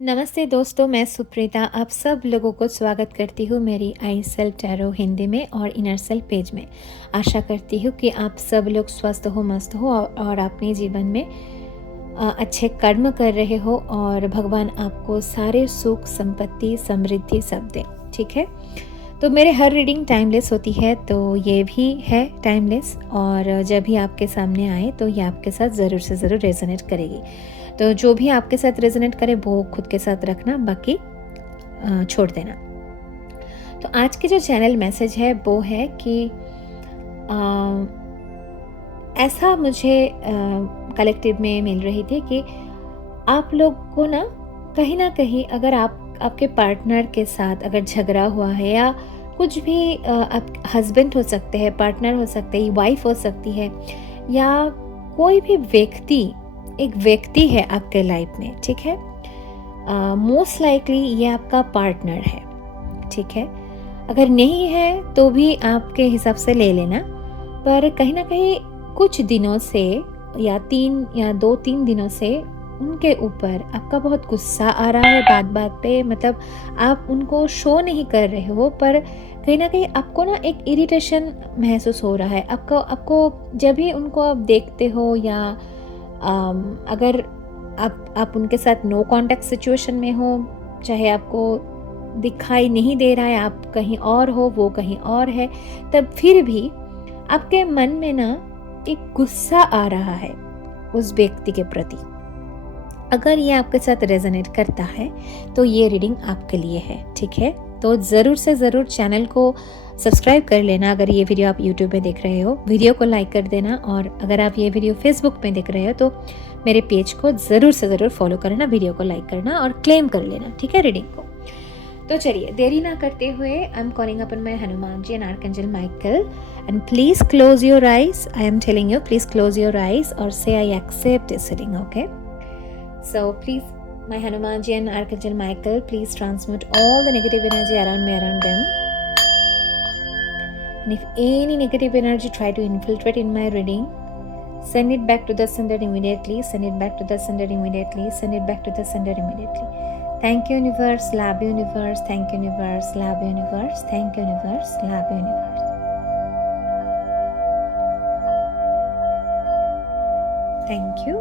नमस्ते दोस्तों, मैं सुप्रीता आप सब लोगों को स्वागत करती हूँ मेरी आई सेल्फ टैरो हिंदी में और इनर सेल्फ पेज में। आशा करती हूँ कि आप सब लोग स्वस्थ हो, मस्त हो और अपने जीवन में अच्छे कर्म कर रहे हो और भगवान आपको सारे सुख, संपत्ति, समृद्धि सब दे। ठीक है, तो मेरे हर रीडिंग टाइमलेस होती है, तो ये भी है टाइमलेस और जब भी आपके सामने आए तो ये आपके साथ ज़रूर से ज़रूर रेजोनेट करेगी। तो जो भी आपके साथ रेजोनेट करे वो खुद के साथ रखना, बाकी छोड़ देना। तो आज के जो चैनल मैसेज है वो है कि ऐसा मुझे कलेक्टिव में मिल रही थी कि आप लोग को ना कहीं अगर आपके पार्टनर के साथ अगर झगड़ा हुआ है या कुछ भी, आप हस्बैंड हो सकते हैं, पार्टनर हो सकते हैं, वाइफ हो सकती है या कोई भी एक व्यक्ति है आपके लाइफ में। ठीक है, मोस्ट लाइकली ये आपका पार्टनर है। ठीक है, अगर नहीं है तो भी आपके हिसाब से ले लेना, पर कहीं ना कहीं कुछ दिनों से या 2-3 दिनों से उनके ऊपर आपका बहुत गुस्सा आ रहा है बात बात पे। मतलब आप उनको शो नहीं कर रहे हो, पर कहीं ना कहीं आपको ना एक इरिटेशन महसूस हो रहा है। आपको जब भी उनको आप देखते हो या अगर आप उनके साथ नो कांटेक्ट सिचुएशन में हो, चाहे आपको दिखाई नहीं दे रहा है, आप कहीं और हो, वो कहीं और है, तब फिर भी आपके मन में ना एक गुस्सा आ रहा है उस व्यक्ति के प्रति। अगर ये आपके साथ रेजोनेट करता है तो ये रीडिंग आपके लिए है। ठीक है, तो ज़रूर से ज़रूर चैनल को सब्सक्राइब कर लेना। अगर ये वीडियो आप यूट्यूब पे देख रहे हो, वीडियो को लाइक कर देना, और अगर आप ये वीडियो फेसबुक पे देख रहे हो तो मेरे पेज को ज़रूर से ज़रूर फॉलो करना, वीडियो को लाइक करना और क्लेम कर लेना। ठीक है, रीडिंग को। तो चलिए देरी ना करते हुए, I am calling upon my Hanuman ji and archangel Michael, and please close your eyes. I am telling you, please close your eyes और say I accept this reading. Okay, so please, my Hanuman ji and Archangel Michael, please transmute all the negative energy around me, around them. And if any negative energy try to infiltrate in my reading, send it back to the sender immediately, send it back to the sender immediately, send it back to the sender immediately. Thank you universe, love universe, thank you universe, love universe, thank you universe, love universe. Thank you.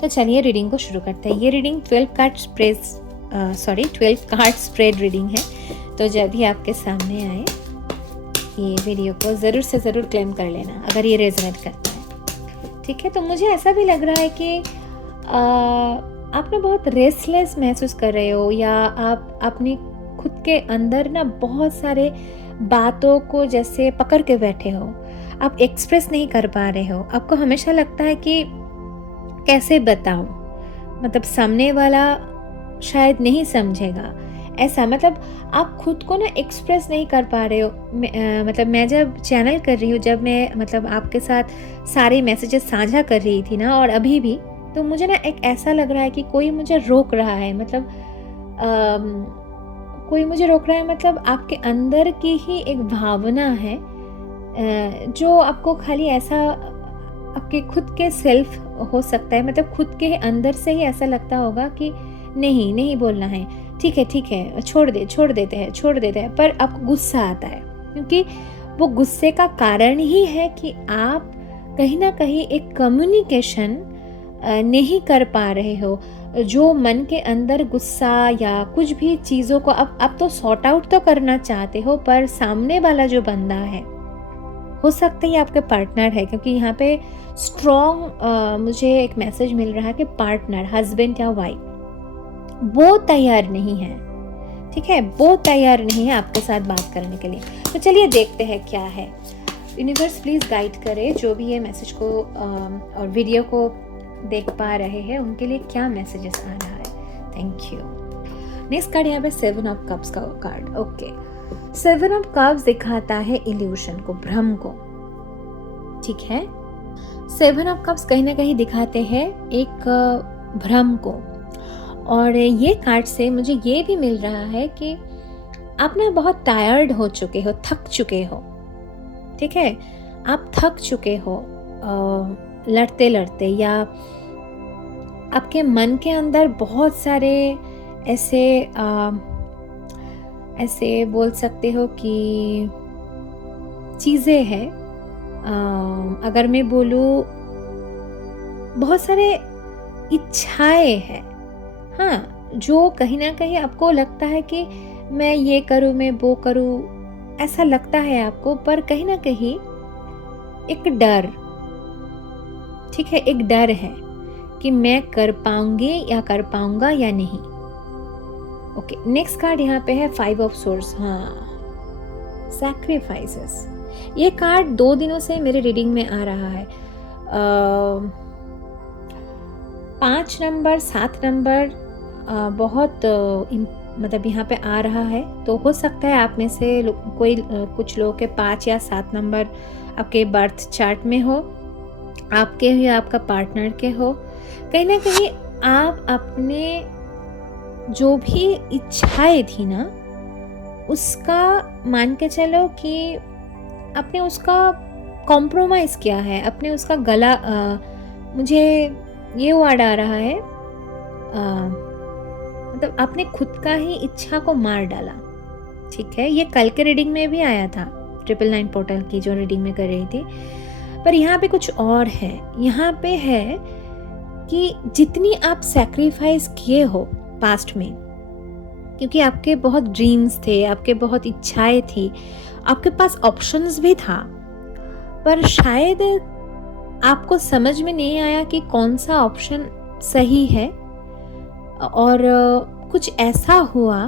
तो चलिए reading को शुरू करते हैं। ये reading 12 card spread reading है। तो जब भी आपके सामने आए ये वीडियो को ज़रूर से ज़रूर क्लेम कर लेना अगर ये रेजोनेट करता है। ठीक है, तो मुझे ऐसा भी लग रहा है कि आप ना बहुत रेस्टलेस महसूस कर रहे हो, या आप अपनी खुद के अंदर ना बहुत सारे बातों को जैसे पकड़ के बैठे हो, आप एक्सप्रेस नहीं कर पा रहे हो। आपको हमेशा लगता है कि कैसे बताऊं, मतलब सामने वाला शायद नहीं समझेगा, ऐसा, मतलब आप खुद को ना एक्सप्रेस नहीं कर पा रहे हो। मतलब मैं जब चैनल कर रही हूँ, जब मैं मतलब आपके साथ सारे मैसेजेस साझा कर रही थी ना, और अभी भी, तो मुझे ना एक ऐसा लग रहा है कि कोई मुझे रोक रहा है। मतलब कोई मुझे रोक रहा है, मतलब आपके अंदर की ही एक भावना है जो आपको खाली ऐसा, आपके खुद के सेल्फ हो सकता है, मतलब खुद के अंदर से ही ऐसा लगता होगा कि नहीं बोलना है, ठीक है, छोड़ देते हैं, पर आपको गुस्सा आता है, क्योंकि वो गुस्से का कारण ही है कि आप कहीं ना कहीं एक कम्युनिकेशन नहीं कर पा रहे हो। जो मन के अंदर गुस्सा या कुछ भी चीज़ों को आप तो सॉर्ट आउट तो करना चाहते हो, पर सामने वाला जो बंदा है, हो सकता है आपके पार्टनर है, क्योंकि यहाँ पे स्ट्रॉन्ग मुझे एक मैसेज मिल रहा है कि पार्टनर, हस्बैंड या वाइफ, वो तैयार नहीं है। ठीक है, वो तैयार नहीं है आपके साथ बात करने के लिए। तो चलिए देखते हैं क्या है। यूनिवर्स प्लीज गाइड करे जो भी ये मैसेज को और वीडियो को देख पा रहे हैं, उनके लिए क्या मैसेजेस आ रहा है। Thank you. नेक्स्ट कार्ड यहाँ पे 7 ऑफ कप्स का कार्ड। ओके, 7 ऑफ कप्स दिखाता है इल्यूशन को, भ्रम को। ठीक है, 7 ऑफ कप्स कहीं ना कहीं दिखाते हैं एक भ्रम को, और ये कार्ड से मुझे ये भी मिल रहा है कि आप ना बहुत टायर्ड हो चुके हो, थक चुके हो। ठीक है, आप थक चुके हो लड़ते लड़ते, या आपके मन के अंदर बहुत सारे ऐसे ऐसे बोल सकते हो कि चीज़ें हैं, अगर मैं बोलूँ बहुत सारे इच्छाएं हैं, हाँ, जो कहीं ना कहीं आपको लगता है कि मैं ये करूँ, मैं वो करूँ, ऐसा लगता है आपको, पर कहीं ना कहीं एक डर, ठीक है, एक डर है कि मैं कर पाऊंगी या कर पाऊंगा या नहीं। ओके, नेक्स्ट कार्ड यहाँ पे है 5 ऑफ सोर्स। हाँ, सैक्रिफाइसेस। ये कार्ड 2 दिनों से मेरे रीडिंग में आ रहा है। 5 नंबर, 7 नंबर बहुत मतलब यहाँ पे आ रहा है। तो हो सकता है आप में से कोई कुछ लोगों के 5 या 7 नंबर आपके बर्थ चार्ट में हो, आपके हो या आपका पार्टनर के हो। कहीं ना कहीं आप अपने जो भी इच्छाएं थी ना, उसका मान के चलो कि आपने उसका कॉम्प्रोमाइज़ किया है, आपने उसका गला मुझे ये वर्ड आ रहा है, मतलब आपने खुद का ही इच्छा को मार डाला। ठीक है, ये कल के रीडिंग में भी आया था, 999 पोर्टल की जो रीडिंग में कर रही थी। पर यहाँ पे कुछ और है। यहाँ पे है कि जितनी आप सैक्रिफाइस किए हो पास्ट में, क्योंकि आपके बहुत ड्रीम्स थे, आपके बहुत इच्छाएं थी, आपके पास ऑप्शंस भी था, पर शायद आपको समझ में नहीं आया कि कौन सा ऑप्शन सही है, और कुछ ऐसा हुआ,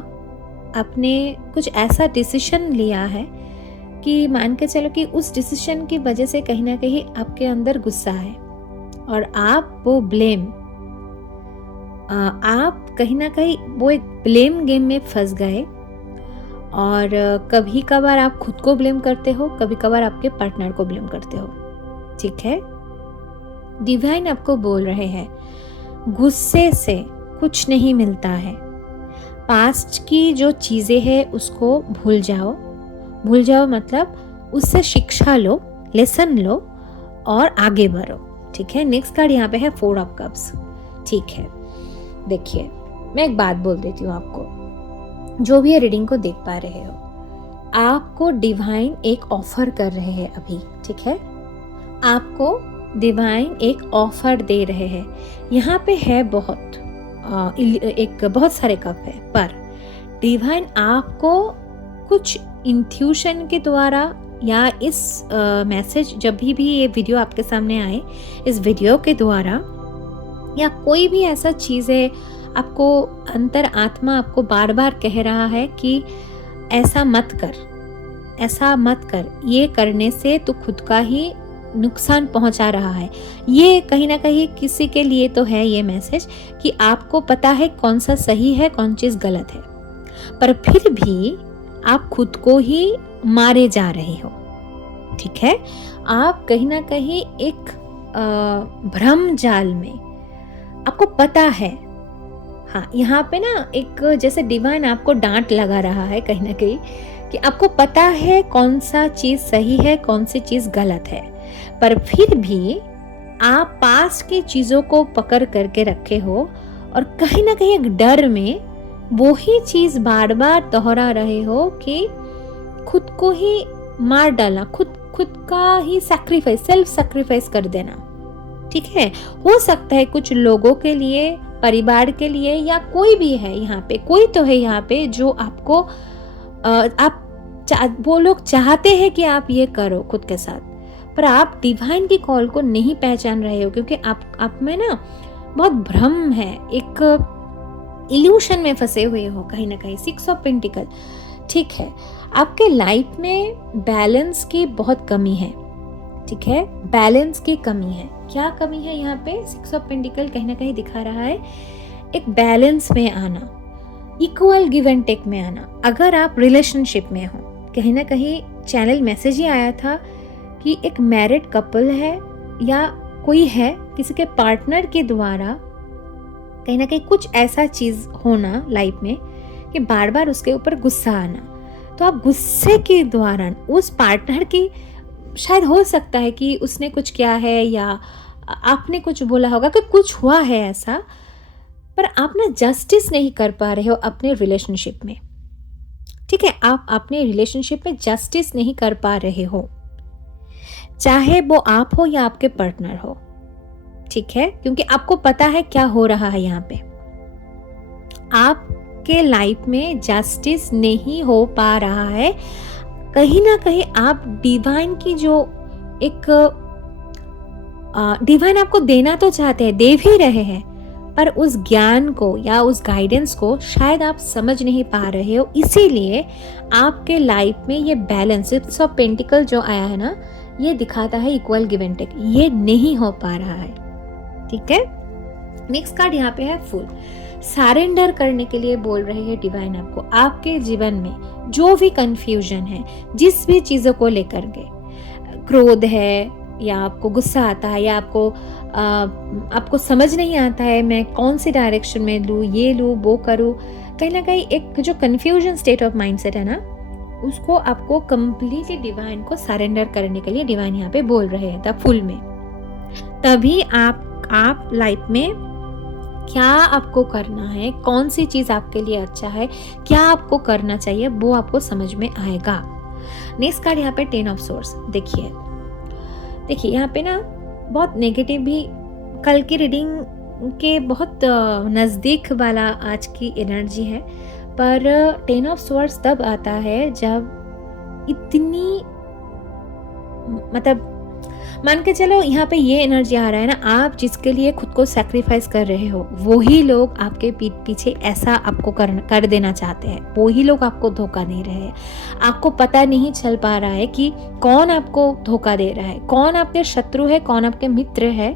आपने कुछ ऐसा डिसीजन लिया है कि मान के चलो कि उस डिसीजन की वजह से कहीं ना कहीं आपके अंदर गुस्सा है, और आप वो ब्लेम, आप कहीं ना कहीं वो एक ब्लेम गेम में फंस गए। और कभी कभार आप खुद को ब्लेम करते हो, कभी कभार आपके पार्टनर को ब्लेम करते हो। ठीक है, डिवाइन आपको बोल रहे हैं गुस्से से कुछ नहीं मिलता है। पास्ट की जो चीज़ें हैं उसको भूल जाओ। भूल जाओ मतलब उससे शिक्षा लो, लेसन लो और आगे बढ़ो। ठीक है, नेक्स्ट कार्ड यहाँ पे है 4 ऑफ कप्स। ठीक है, देखिए मैं एक बात बोल देती हूँ आपको, जो भी ये रीडिंग को देख पा रहे हो, आपको डिवाइन एक ऑफर कर रहे हैं अभी। ठीक है, आपको डिवाइन एक ऑफर दे रहे हैं। यहाँ पे है बहुत सारे कप है, पर डिवाइन आपको कुछ इंट्यूशन के द्वारा या इस मैसेज, जब भी ये वीडियो आपके सामने आए, इस वीडियो के द्वारा या कोई भी ऐसा चीज़ है, आपको अंतर आत्मा आपको बार बार कह रहा है कि ऐसा मत कर, ऐसा मत कर, ये करने से तो खुद का ही नुकसान पहुंचा रहा है। ये कहीं ना कहीं किसी के लिए तो है ये मैसेज कि आपको पता है कौन सा सही है, कौन चीज़ गलत है, पर फिर भी आप खुद को ही मारे जा रहे हो। ठीक है, आप कहीं ना कहीं एक भ्रम जाल में, आपको पता है। हाँ, यहाँ पे ना एक जैसे डिवाइन आपको डांट लगा रहा है कहीं ना कहीं कि आपको पता है कौन सा चीज़ सही है, कौन सी चीज़ गलत है, पर फिर भी आप पास की चीज़ों को पकड़ करके रखे हो और कहीं ना कहीं एक डर में वो ही चीज़ बार बार दोहरा रहे हो कि खुद को ही मार डालना, खुद का ही सैक्रिफाइस, सेल्फ सैक्रिफाइस कर देना। ठीक है, हो सकता है कुछ लोगों के लिए, परिवार के लिए, या कोई भी है यहाँ पे, कोई तो है यहाँ पे जो आपको वो लोग चाहते हैं कि आप ये करो खुद के साथ, पर आप डिवाइन की कॉल को नहीं पहचान रहे हो, क्योंकि आप में ना बहुत भ्रम है, एक इल्यूशन में फंसे हुए हो कहीं ना कहीं। 6 ऑफ पेंटिकल। ठीक है, आपके लाइफ में बैलेंस की बहुत कमी है। ठीक है, बैलेंस की कमी है। क्या कमी है यहाँ पे? 6 ऑफ पेंटिकल कहीं ना कहीं दिखा रहा है एक बैलेंस में आना, इक्वल गिव एंड टेक में आना। अगर आप रिलेशनशिप में हो, कहीं ना कहीं चैनल मैसेज ही आया था कि एक मैरिड कपल है या कोई है, किसी के पार्टनर के द्वारा कहीं ना कहीं कुछ ऐसा चीज़ होना लाइफ में कि बार बार उसके ऊपर गुस्सा आना। तो आप गुस्से के दौरान उस पार्टनर की, शायद हो सकता है कि उसने कुछ किया है या आपने कुछ बोला होगा कि कुछ हुआ है ऐसा, पर आप ना जस्टिस नहीं कर पा रहे हो अपने रिलेशनशिप में। ठीक है, आप अपने रिलेशनशिप में जस्टिस नहीं कर पा रहे हो, चाहे वो आप हो या आपके पार्टनर हो। ठीक है, क्योंकि आपको पता है क्या हो रहा है यहाँ पे। आपके लाइफ में जस्टिस नहीं हो पा रहा है। कहीं ना कहीं आप डिवाइन की जो एक डिवाइन आपको देना तो चाहते हैं, दे भी रहे हैं, पर उस ज्ञान को या उस गाइडेंस को शायद आप समझ नहीं पा रहे हो। इसीलिए आपके लाइफ में ये बैलेंस, सिक्स ऑफ पेंटिकल जो आया है ना, ये दिखाता है इक्वल गिव एंड टेक, ये नहीं हो पा रहा है। ठीक है, नेक्स्ट कार्ड यहाँ पे है फुल। सरेंडर करने के लिए बोल रहे हैं डिवाइन आपको। आपके जीवन में जो भी कंफ्यूजन है, जिस भी चीज़ों को लेकर के क्रोध है, या आपको गुस्सा आता है, या आपको समझ नहीं आता है मैं कौन सी डायरेक्शन में लूँ, ये लूँ वो करूँ, कहीं ना कहीं एक जो कंफ्यूजन स्टेट ऑफ माइंडसेट है ना, उसको आपको कंप्लीटली डिवाइन को सरेंडर करने के लिए डिवाइन यहाँ पे बोल रहे हैं द फुल में। तभी आप लाइफ में क्या आपको करना है, कौन सी चीज़ आपके लिए अच्छा है, क्या आपको करना चाहिए, वो आपको समझ में आएगा। नेक्स्ट कार्ड यहाँ पे 10 ऑफ सोर्स। देखिए यहाँ पे ना बहुत नेगेटिव भी, कल की रीडिंग के बहुत नज़दीक वाला आज की एनर्जी है, पर 10 ऑफ सोर्स तब आता है जब इतनी, मतलब मान के चलो यहाँ पे ये एनर्जी आ रहा है ना, आप जिसके लिए खुद को सैक्रिफाइस कर रहे हो, वही लोग आपके पीठ पीछे ऐसा आपको कर देना चाहते हैं, वही लोग आपको धोखा दे रहे हैं। आपको पता नहीं चल पा रहा है कि कौन आपको धोखा दे रहा है, कौन आपके शत्रु है, कौन आपके मित्र है,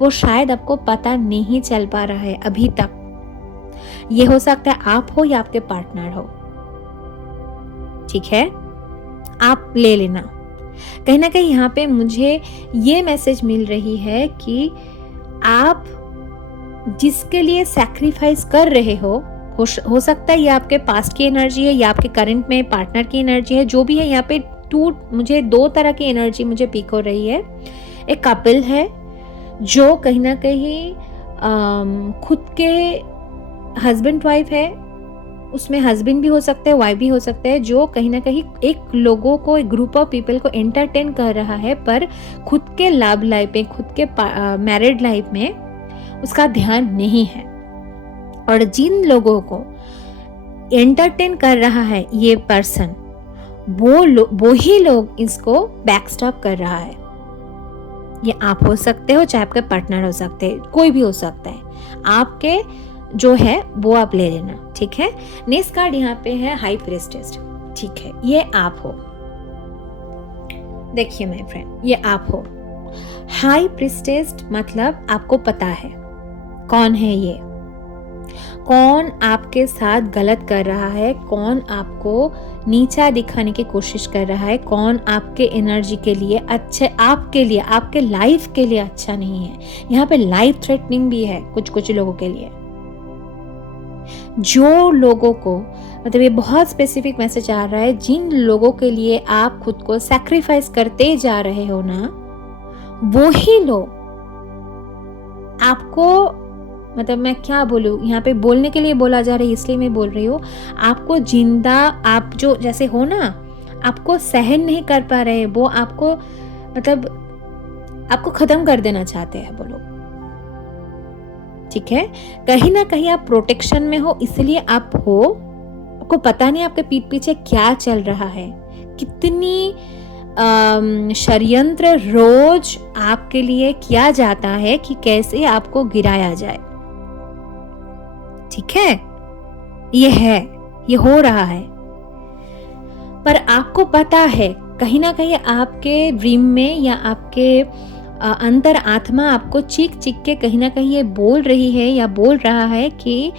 वो शायद आपको पता नहीं चल पा रहा है अभी तक। ये हो सकता है आप हो या आपके पार्टनर हो। ठीक है, आप ले लेना। कहीं ना कहीं यहाँ पे मुझे ये मैसेज मिल रही है कि आप जिसके लिए सैक्रिफाइस कर रहे हो सकता है ये आपके पास्ट की एनर्जी है या आपके करंट में पार्टनर की एनर्जी है, जो भी है। यहाँ पे मुझे दो तरह की एनर्जी मुझे पिक हो रही है। एक कपल है जो कहीं ना कहीं खुद के हस्बैंड वाइफ है, उसमें हस्बैंड भी हो सकता है, वाइफ भी हो सकता है, जो कहीं ना कहीं एक लोगों को, एक ग्रुप ऑफ पीपल को एंटरटेन कर रहा है, पर खुद के लव लाइफ में, खुद के मैरिड लाइफ में उसका ध्यान नहीं है। और जिन लोगों को एंटरटेन कर रहा है ये पर्सन, वो ही लोग इसको बैकस्टॉप कर रहा है। ये आप हो सकते हो, चाहे आपके पार्टनर हो सकते हैं, कोई भी हो सकता है। आपके जो है वो आप ले लेना। ठीक है, नेक्स्ट कार्ड यहाँ पे है हाई प्रीस्टेस। ठीक है, ये आप हो। देखिए माय फ्रेंड, ये आप हो। हाई प्रीस्टेस मतलब आपको पता है कौन है ये, कौन आपके साथ गलत कर रहा है, कौन आपको नीचा दिखाने की कोशिश कर रहा है, कौन आपके एनर्जी के लिए अच्छे, आपके लिए, आपके लाइफ के लिए अच्छा नहीं है। यहाँ पे लाइफ थ्रेटनिंग भी है कुछ लोगों के लिए। जो लोगों को, मतलब ये बहुत स्पेसिफिक मैसेज आ रहा है, जिन लोगों के लिए आप खुद को सैक्रिफाइस करते जा रहे हो ना, वो ही लोग आपको, मतलब मैं क्या बोलूं, यहाँ पे बोलने के लिए बोला जा रहा है इसलिए मैं बोल रही हूँ, आपको जिंदा, आप जो जैसे हो ना, आपको सहन नहीं कर पा रहे, वो आपको, मतलब आपको खत्म कर देना चाहते हैं वो लोग। ठीक है, कहीं ना कहीं आप प्रोटेक्शन में हो, इसलिए आप हो, आपको पता नहीं आपके पीठ पीछे क्या चल रहा है, कितनी षड्यंत्र रोज आपके लिए किया जाता है कि कैसे आपको गिराया जाए। ठीक है, ये हो रहा है, पर आपको पता है कहीं ना कहीं आपके ड्रीम में या आपके अंतर आत्मा आपको चीख के कहीं ना कहीं ये बोल रही है या बोल रहा है कि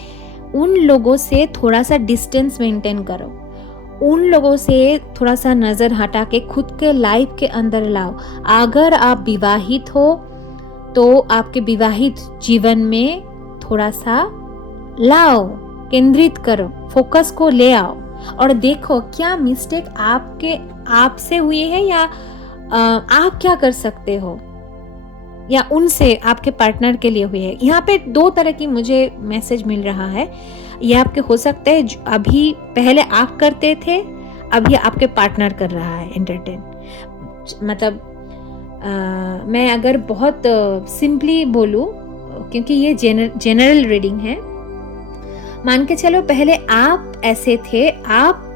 उन लोगों से थोड़ा सा डिस्टेंस मेंटेन करो, उन लोगों से थोड़ा सा नज़र हटा के खुद के लाइफ के अंदर लाओ। अगर आप विवाहित हो तो आपके विवाहित जीवन में थोड़ा सा लाओ, केंद्रित करो, फोकस को ले आओ और देखो क्या मिस्टेक आपसे हुई है या आप क्या कर सकते हो। या उनसे आपके पार्टनर के लिए हुई है। यहाँ पे 2 तरह की मुझे मैसेज मिल रहा है। ये आपके हो सकता है अभी पहले आप करते थे, अभी आपके पार्टनर कर रहा है एंटरटेन। मतलब मैं अगर बहुत सिंपली बोलूँ, क्योंकि ये जनरल रीडिंग है, मान के चलो पहले आप ऐसे थे, आप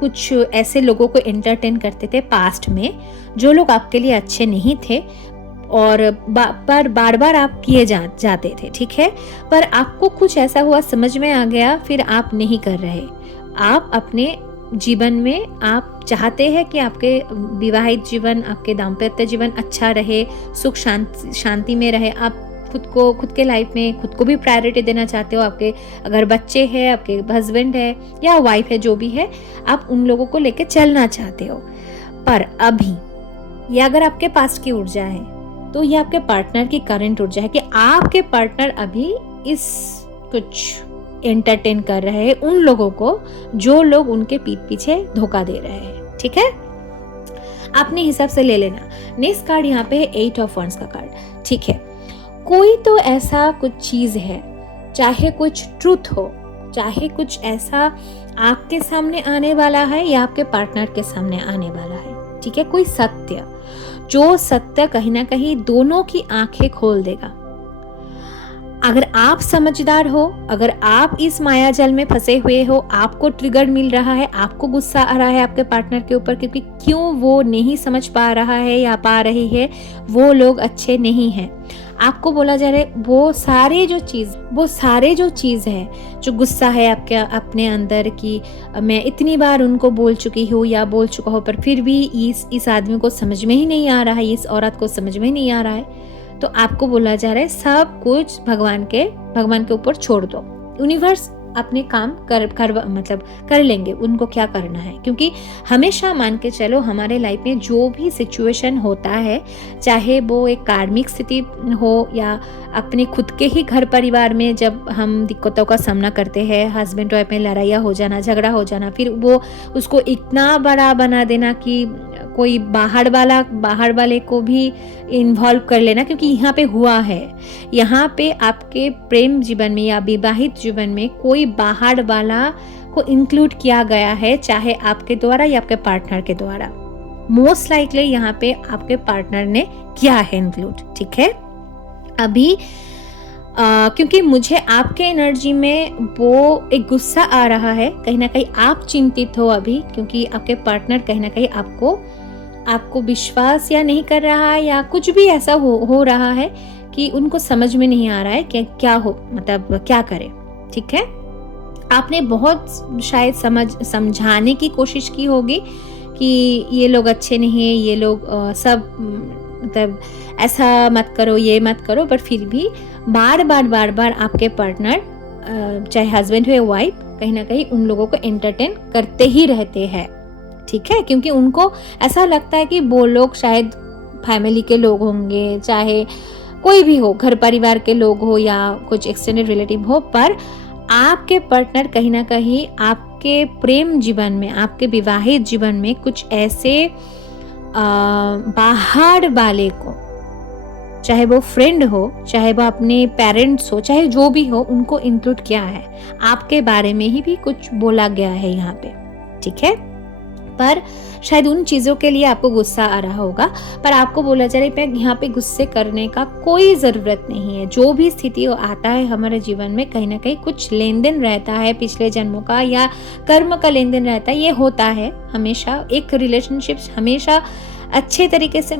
कुछ ऐसे लोगों को एंटरटेन करते थे पास्ट में जो लोग आपके लिए अच्छे नहीं थे, और बार बार आप किए जाते थे, ठीक है। पर आपको कुछ ऐसा हुआ, समझ में आ गया, फिर आप नहीं कर रहे। आप अपने जीवन में आप चाहते हैं कि आपके विवाहित जीवन, आपके दाम्पत्य जीवन अच्छा रहे, सुख शांति में रहे। आप खुद के लाइफ में खुद को भी प्रायोरिटी देना चाहते हो। आपके अगर बच्चे हैं, आपके हस्बैंड है या वाइफ है, जो भी है, आप उन लोगों को लेके चलना चाहते हो। पर अभी ये अगर आपके पास्ट की ऊर्जा है तो ये आपके पार्टनर की करंट ऊर्जा है कि आपके पार्टनर अभी इस कुछ एंटरटेन कर रहे हैं उन लोगों को जो लोग उनके पीठ पीछे धोखा दे रहे हैं, ठीक है। अपने हिसाब से ले लेना। नेक्स्ट कार्ड यहाँ पे है 8 ऑफ वंड्स का कार्ड, ठीक है। कोई तो ऐसा कुछ चीज है, चाहे कुछ ट्रूथ हो, चाहे कुछ ऐसा आपके सामने आने वाला है या आपके पार्टनर के सामने आने वाला है, ठीक है। कोई सत्य, जो सत्य कहीं ना कहीं दोनों की आंखें खोल देगा। अगर आप समझदार हो, अगर आप इस मायाजाल में फंसे हुए हो, आपको ट्रिगर मिल रहा है, आपको गुस्सा आ रहा है आपके पार्टनर के ऊपर, क्योंकि क्यों वो नहीं समझ पा रहा है या पा रही है, वो लोग अच्छे नहीं हैं। आपको बोला जा रहा है वो सारे जो चीज़ है, जो गुस्सा है आपके अपने अंदर की मैं इतनी बार उनको बोल चुकी हूँ या बोल चुका हूँ, पर फिर भी इस आदमी को समझ में ही नहीं आ रहा है, इस औरत को समझ में ही नहीं आ रहा है, तो आपको बोला जा रहा है सब कुछ भगवान के ऊपर छोड़ दो। यूनिवर्स अपने काम कर लेंगे, उनको क्या करना है। क्योंकि हमेशा मान के चलो हमारे लाइफ में जो भी सिचुएशन होता है, चाहे वो एक कार्मिक स्थिति हो या अपने खुद के ही घर परिवार में जब हम दिक्कतों का सामना करते हैं, हस्बैंड वाइफ में लड़ाइयाँ हो जाना, झगड़ा हो जाना, फिर वो उसको इतना बड़ा बना देना कि कोई बाहर वाले को भी इन्वॉल्व कर लेना, क्योंकि यहाँ पे हुआ है, यहाँ पे आपके प्रेम जीवन में या विवाहित जीवन में कोई बाहर वाला को इंक्लूड किया गया है, चाहे आपके द्वारा या आपके पार्टनर के द्वारा। मोस्ट लाइकली यहाँ पे आपके पार्टनर ने किया है इंक्लूड, ठीक है। अभी क्योंकि मुझे आपके एनर्जी में वो एक गुस्सा आ रहा है, कहीं ना कहीं आप चिंतित हो अभी, क्योंकि आपके पार्टनर कहीं ना कहीं आपको विश्वास या नहीं कर रहा है, या कुछ भी ऐसा हो रहा है कि उनको समझ में नहीं आ रहा है कि क्या करे, ठीक है। आपने बहुत शायद समझाने की कोशिश की होगी कि ये लोग अच्छे नहीं है, ये लोग सब ऐसा मत करो, ये मत करो, पर फिर भी बार बार आपके पार्टनर चाहे हस्बैंड हो या वाइफ, कहीं ना कहीं उन लोगों को एंटरटेन करते ही रहते हैं, ठीक है। क्योंकि उनको ऐसा लगता है कि वो लोग शायद फैमिली के लोग होंगे, चाहे कोई भी हो, घर परिवार के लोग हो या कुछ एक्सटेंडेड रिलेटिव हो, पर आपके पार्टनर कहीं ना कहीं आपके प्रेम जीवन में, आपके विवाहित जीवन में कुछ ऐसे बाहर वाले को, चाहे वो फ्रेंड हो, चाहे वो अपने पेरेंट्स हो, चाहे जो भी हो, उनको इंक्लूड किया है। आपके बारे में ही भी कुछ बोला गया है यहाँ पे, ठीक है। पर शायद उन चीज़ों के लिए आपको गुस्सा आ रहा होगा, पर आपको बोला जा रहा है यहाँ पे गुस्से करने का कोई ज़रूरत नहीं है। जो भी स्थिति आता है हमारे जीवन में, कहीं ना कहीं कुछ लेन देन रहता है, पिछले जन्मों का या कर्म का लेन देन रहता है, ये होता है हमेशा। एक रिलेशनशिप हमेशा अच्छे तरीके से,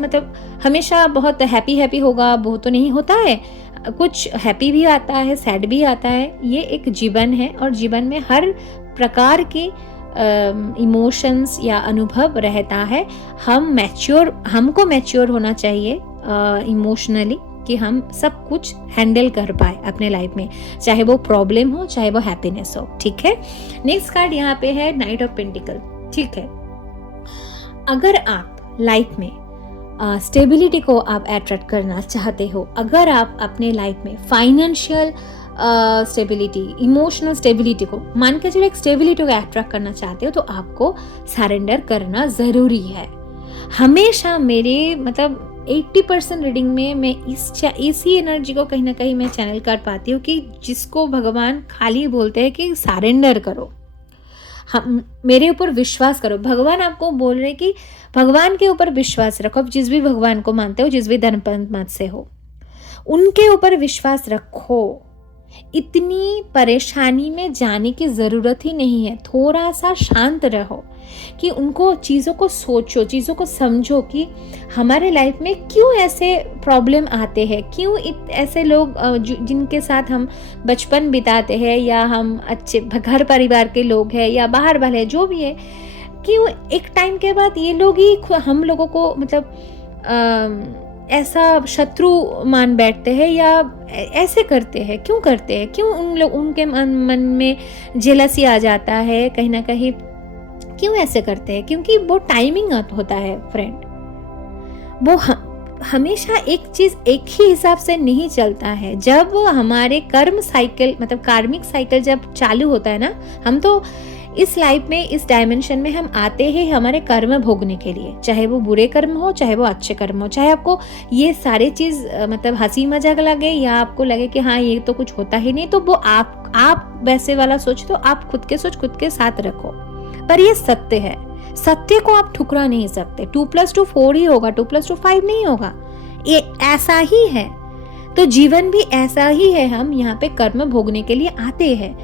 हमेशा बहुत हैप्पी होगा वो तो नहीं होता है, कुछ हैप्पी भी आता है, सैड भी आता है। ये एक जीवन है और जीवन में हर प्रकार के इमोशंस या अनुभव रहता है। हमको मैच्योर होना चाहिए इमोशनली, कि हम सब कुछ हैंडल कर पाए अपने लाइफ में, चाहे वो प्रॉब्लम हो, चाहे वो हैप्पीनेस हो, ठीक है। नेक्स्ट कार्ड यहाँ पे है नाइट ऑफ पेंटिकल, ठीक है। अगर आप लाइफ में स्टेबिलिटी को आप अट्रैक्ट करना चाहते हो, अगर आप अपने लाइफ में फाइनेंशियल स्टेबिलिटी, इमोशनल स्टेबिलिटी को, मान के चलो एक स्टेबिलिटी को अट्रैक्ट करना चाहते हो, तो आपको सरेंडर करना ज़रूरी है। हमेशा मेरे 80% रीडिंग में मैं इसी एनर्जी को कहीं ना कहीं मैं चैनल कर पाती हूँ कि जिसको भगवान खाली बोलते हैं कि सरेंडर करो, हम मेरे ऊपर विश्वास करो। भगवान आपको बोल रहे कि भगवान के ऊपर विश्वास रखो। आप जिस भी भगवान को मानते हो, जिस भी धर्म पंथ मत से हो, उनके ऊपर विश्वास रखो। इतनी परेशानी में जाने की ज़रूरत ही नहीं है। थोड़ा सा शांत रहो कि उनको चीज़ों को सोचो, चीज़ों को समझो कि हमारे लाइफ में क्यों ऐसे प्रॉब्लम आते हैं, क्यों ऐसे लोग जिनके साथ हम बचपन बिताते हैं या हम अच्छे घर परिवार के लोग हैं या बाहर वाले जो भी है, क्यों एक टाइम के बाद ये लोग ही हम लोगों को मतलब ऐसा शत्रु मान बैठते हैं या ऐसे करते हैं। क्यों करते हैं? क्यों उनके मन में जेलसी आ जाता है कहीं ना कहीं? क्यों ऐसे करते हैं? क्योंकि वो टाइमिंग होता है फ्रेंड। वो हमेशा एक चीज एक ही हिसाब से नहीं चलता है। जब हमारे कर्म साइकिल मतलब कार्मिक साइकिल जब चालू होता है ना, हम तो इस लाइफ में, इस डायमेंशन में हम आते हैं हमारे कर्म भोगने के लिए, चाहे वो बुरे कर्म हो चाहे वो अच्छे कर्म हो। चाहे आपको ये सारे चीज मतलब हंसी मजाक लगे या आपको लगे कि हाँ ये तो कुछ होता ही नहीं, तो वो आप वैसे वाला सोच, तो आप खुद के सोच खुद के साथ रखो। पर ये सत्य है, सत्य को आप ठुकरा नहीं सकते। 2+2 4 ही होगा, 2+2 5 नहीं होगा। ये ऐसा ही है, तो जीवन भी ऐसा ही है। हम यहाँ पे कर्म भोगने के लिए आते हैं,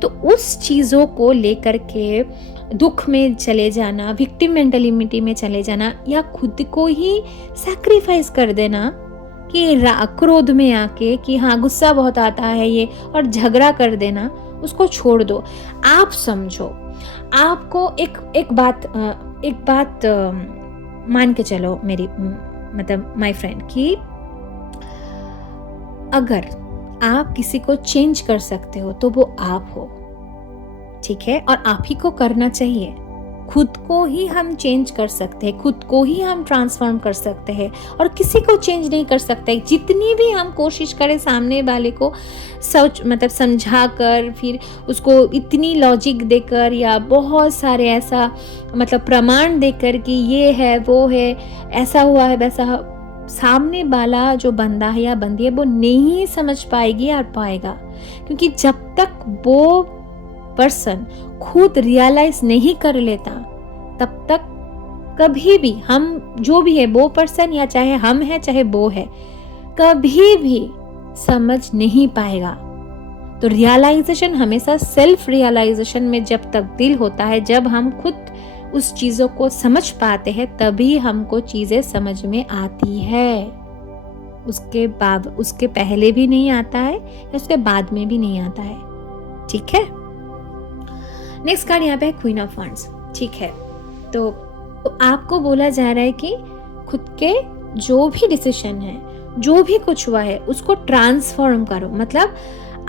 तो उस चीज़ों को लेकर के दुख में चले जाना, विक्टिम मेंटालिटी में चले जाना या खुद को ही सैक्रिफाइस कर देना कि क्रोध में आके कि हाँ गुस्सा बहुत आता है ये और झगड़ा कर देना, उसको छोड़ दो। आप समझो, आपको एक बात मान के चलो मेरी मतलब माय फ्रेंड, कि अगर आप किसी को चेंज कर सकते हो तो वो आप हो, ठीक है? और आप ही को करना चाहिए। खुद को ही हम चेंज कर सकते हैं, खुद को ही हम ट्रांसफॉर्म कर सकते हैं और किसी को चेंज नहीं कर सकते। जितनी भी हम कोशिश करें सामने वाले को मतलब समझा कर, फिर उसको इतनी लॉजिक देकर या बहुत सारे ऐसा मतलब प्रमाण देकर कि ये है वो है, ऐसा हुआ है वैसा, सामने वाला जो बंदा है या बंदी है वो नहीं समझ पाएगी या पाएगा। क्योंकि जब तक वो पर्सन खुद रियलाइज नहीं कर लेता तब तक कभी भी हम जो भी है वो पर्सन या चाहे हम है चाहे वो है, कभी भी समझ नहीं पाएगा। तो रियलाइजेशन हमेशा सेल्फ रियलाइजेशन में जब तब्दील होता है, जब हम खुद उस चीजों को समझ पाते हैं, तभी हमको चीजें समझ में आती है। उसके पहले भी नहीं आता है या उसके बाद में भी नहीं आता है, ठीक है? नेक्स्ट कार्ड यहाँ पे है क्वीन ऑफ वांड्स, ठीक है? तो आपको बोला जा रहा है कि खुद के जो भी डिसीजन है, जो भी कुछ हुआ है, उसको ट्रांसफॉर्म करो। मतलब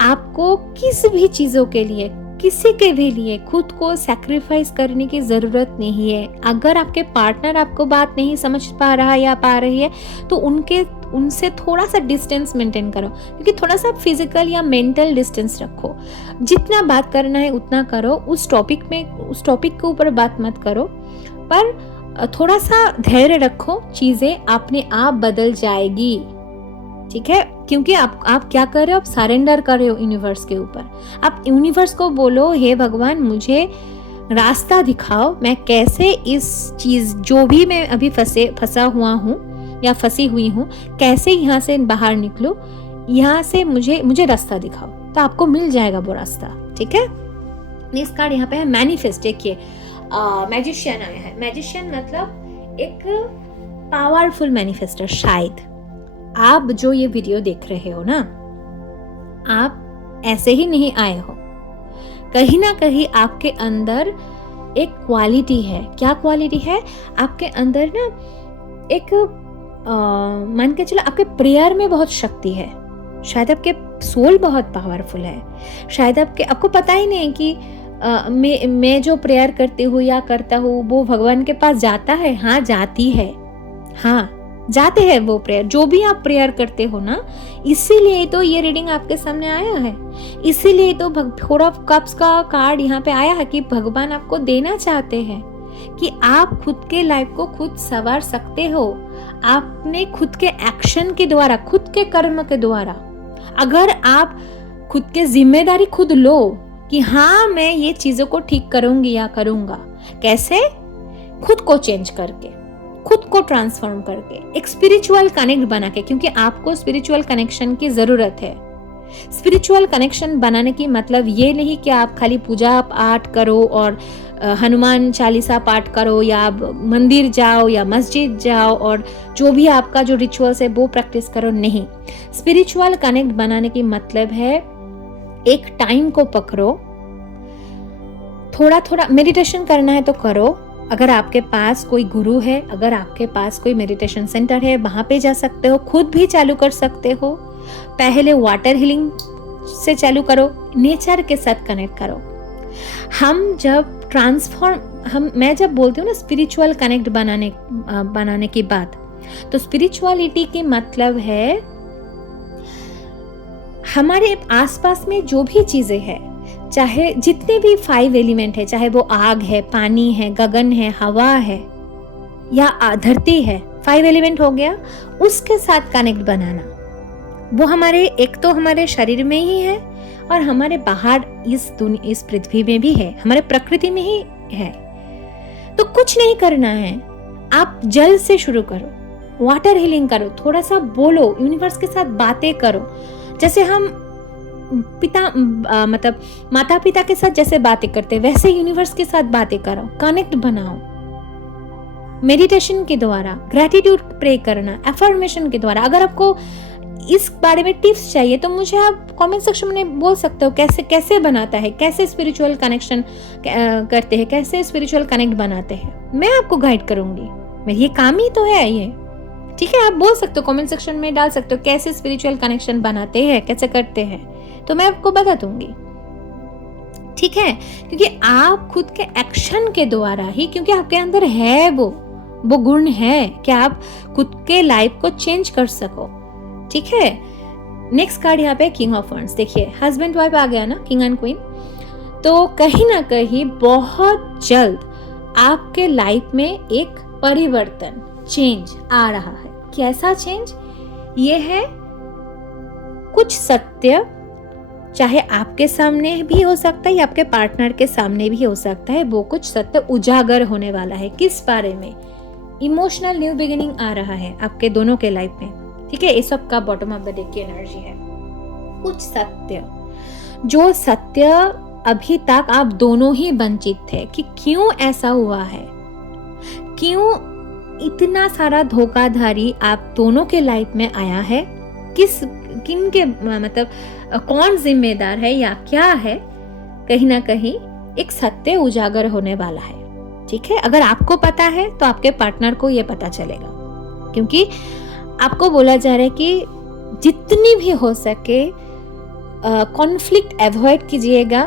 आपको किस भी चीजों के लिए, किसी के भी लिए खुद को सैक्रिफाइस करने की जरूरत नहीं है। अगर आपके पार्टनर आपको बात नहीं समझ पा रहा या पा रही है तो उनसे थोड़ा सा डिस्टेंस मेंटेन करो, क्योंकि थोड़ा सा फिजिकल या मेंटल डिस्टेंस रखो। जितना बात करना है उतना करो, उस टॉपिक के ऊपर बात मत करो, पर थोड़ा सा धैर्य रखो, चीजें अपने आप बदल जाएगी, ठीक है? क्योंकि आप क्या कर रहे हो? आप सरेंडर कर रहे हो यूनिवर्स के ऊपर। आप यूनिवर्स को बोलो, हे भगवान मुझे रास्ता दिखाओ, मैं कैसे इस चीज जो भी मैं अभी फंसा हुआ हूँ या फंसी हुई हूँ, कैसे यहाँ से बाहर निकलूं, यहाँ से मुझे रास्ता दिखाओ। तो आपको मिल जाएगा वो रास्ता, ठीक है? नेक्स्ट कार्ड यहाँ पे है मैनिफेस्ट। देखिए मैजिशियन आया है। मैजिशियन मतलब एक पावरफुल मैनिफेस्टर। शायद आप जो ये वीडियो देख रहे हो ना, आप ऐसे ही नहीं आए हो, कहीं ना कहीं आपके अंदर एक क्वालिटी है। क्या क्वालिटी है? आपके अंदर ना एक मान के चलो आपके प्रेयर में बहुत शक्ति है। शायद आपके सोल बहुत पावरफुल है। शायद आपको पता ही नहीं कि मैं जो प्रेयर करती हूँ या करता हूँ वो भगवान के पास जाता है। हाँ जाती है, हाँ जाते हैं वो प्रेयर, जो भी आप प्रेयर करते हो ना। इसीलिए तो ये रीडिंग आपके सामने आया है, इसीलिए तो 4 ऑफ कप्स का कार्ड यहाँ पे आया है कि भगवान आपको देना चाहते हैं कि आप खुद के लाइफ को खुद संवार सकते हो। आपने खुद के एक्शन के द्वारा, खुद के कर्म के द्वारा, अगर आप खुद के जिम्मेदारी खुद लो कि हाँ मैं ये चीजों को ठीक करूंगी या करूंगा, कैसे? खुद को चेंज करके, खुद को ट्रांसफॉर्म करके, एक स्पिरिचुअल कनेक्ट बना के, क्योंकि आपको स्पिरिचुअल कनेक्शन की जरूरत है। स्पिरिचुअल कनेक्शन बनाने की मतलब ये नहीं कि आप खाली पूजा पाठ करो और हनुमान चालीसा पाठ करो या आप मंदिर जाओ या मस्जिद जाओ और जो भी आपका जो रिचुअल्स है वो प्रैक्टिस करो, नहीं। स्पिरिचुअल कनेक्ट बनाने की मतलब है एक टाइम को पकड़ो, थोड़ा थोड़ा मेडिटेशन करना है तो करो। अगर आपके पास कोई गुरु है, अगर आपके पास कोई मेडिटेशन सेंटर है, वहां पे जा सकते हो, खुद भी चालू कर सकते हो। पहले वाटर हीलिंग से चालू करो, नेचर के साथ कनेक्ट करो। हम जब मैं जब बोलती हूँ ना स्पिरिचुअल कनेक्ट बनाने की बात, तो स्पिरिचुअलिटी की मतलब है हमारे आसपास में जो भी चीजें हैं, चाहे जितने भी 5 एलिमेंट है, चाहे वो आग है, पानी है, गगन है, हवा है या धरती है, 5 एलिमेंट हो गया, उसके साथ कनेक्ट बनाना। वो हमारे एक तो हमारे शरीर में ही है और हमारे बाहर इस पृथ्वी में भी है, हमारे प्रकृति में ही है। तो कुछ नहीं करना है, आप जल से शुरू करो, वाटर हीलिंग करो, थोड़ा सा बोलो, यूनिवर्स के साथ बातें करो। जैसे हम मतलब माता पिता के साथ जैसे बातें करते, वैसे यूनिवर्स के साथ बातें करो, कनेक्ट बनाओ। मेडिटेशन के द्वारा, ग्रेटिट्यूड प्रे करना, अफर्मेशन के द्वारा। अगर आपको इस बारे में टिप्स चाहिए तो मुझे आप कमेंट सेक्शन में बोल सकते हो, कैसे कैसे बनाता है, कैसे स्पिरिचुअल कनेक्शन करते हैं, कैसे स्पिरिचुअल कनेक्ट बनाते हैं, मैं आपको गाइड करूंगी। मेरी ये काम ही तो है ये, ठीक है। आप बोल सकते हो, कमेंट सेक्शन में डाल सकते हो कैसे स्पिरिचुअल कनेक्शन बनाते हैं, कैसे करते हैं, तो मैं आपको बता दूंगी, ठीक है। क्योंकि आप खुद के एक्शन के द्वारा ही, क्योंकि आपके अंदर है वो गुण है कि आप खुद के लाइफ को चेंज कर सको, ठीक है। नेक्स्ट कार्ड यहाँ पे किंग ऑफ वॉन्ड्स, देखिए हस्बैंड वाइफ आ गया ना, किंग एंड क्वीन। तो कहीं ना कहीं बहुत जल्द आपके लाइफ में एक परिवर्तन, चेंज आ रहा है। कैसा चेंज? ये है कुछ सत्य, चाहे आपके सामने भी हो सकता है या आपके पार्टनर के सामने भी हो सकता है, वो कुछ सत्य उजागर होने वाला है। किस बारे में? इमोशनल न्यू बिगिनिंग आ रहा है आपके दोनों के लाइफ में, ठीक है। ये सब का बॉटम ऑफ द डेक की एनर्जी है। कुछ सत्य, जो सत्य अभी तक आप दोनों ही वंचित थे कि क्यों ऐसा हुआ है, क्यों इतना सारा धोखाधड़ी आप दोनों के लाइफ में आया है, किन के मतलब कौन जिम्मेदार है या क्या है, कहीं ना कहीं एक सत्य उजागर होने वाला है, ठीक है। अगर आपको पता है तो आपके पार्टनर को ये पता चलेगा, क्योंकि आपको बोला जा रहा है कि जितनी भी हो सके कॉन्फ्लिक्ट अवॉइड कीजिएगा।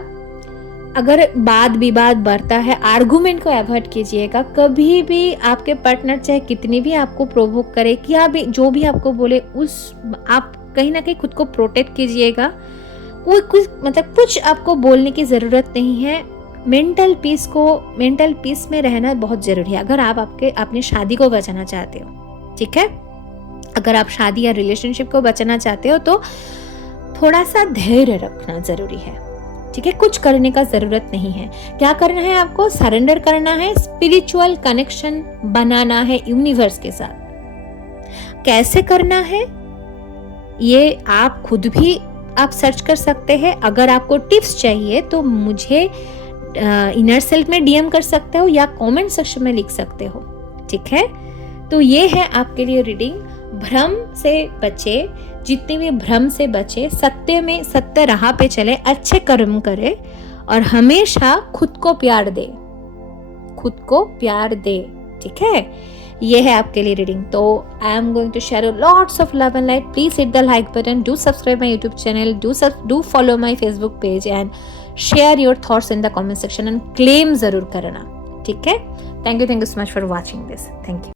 अगर वाद विवाद बढ़ता है, आर्गुमेंट को अवॉइड कीजिएगा। कभी भी आपके पार्टनर चाहे कितनी भी आपको प्रोवोक करे, क्या भी जो भी आपको बोले, उस आप कहीं ना कहीं खुद को प्रोटेक्ट कीजिएगा। कुछ आपको बोलने की जरूरत नहीं है। मेंटल पीस में रहना बहुत जरूरी है अगर आप अपनी शादी को बचाना चाहते हो, ठीक है। अगर आप शादी या रिलेशनशिप को बचाना चाहते हो तो थोड़ा सा धैर्य रखना जरूरी है, ठीक है। कुछ करने का जरूरत नहीं है। क्या करना है? आपको सरेंडर करना है, स्पिरिचुअल कनेक्शन बनाना है यूनिवर्स के साथ। कैसे करना है ये आप खुद भी आप सर्च कर सकते हैं। अगर आपको टिप्स चाहिए तो मुझे इनर सेल्फ में डीएम कर सकते हो या कमेंट सेक्शन में लिख सकते हो, ठीक है। तो ये है आपके लिए रीडिंग। भ्रम से बचे, जितने भी भ्रम से बचे, सत्य राह पे चले, अच्छे कर्म करे और हमेशा खुद को प्यार दे, ठीक है। ये है आपके लिए रीडिंग। तो I am going to share lots of love and light. Please hit the like button, do subscribe my YouTube channel, do follow my Facebook page and share your thoughts in the comment section and claim जरूर करना, ठीक है। Thank you so much for watching this. Thank you.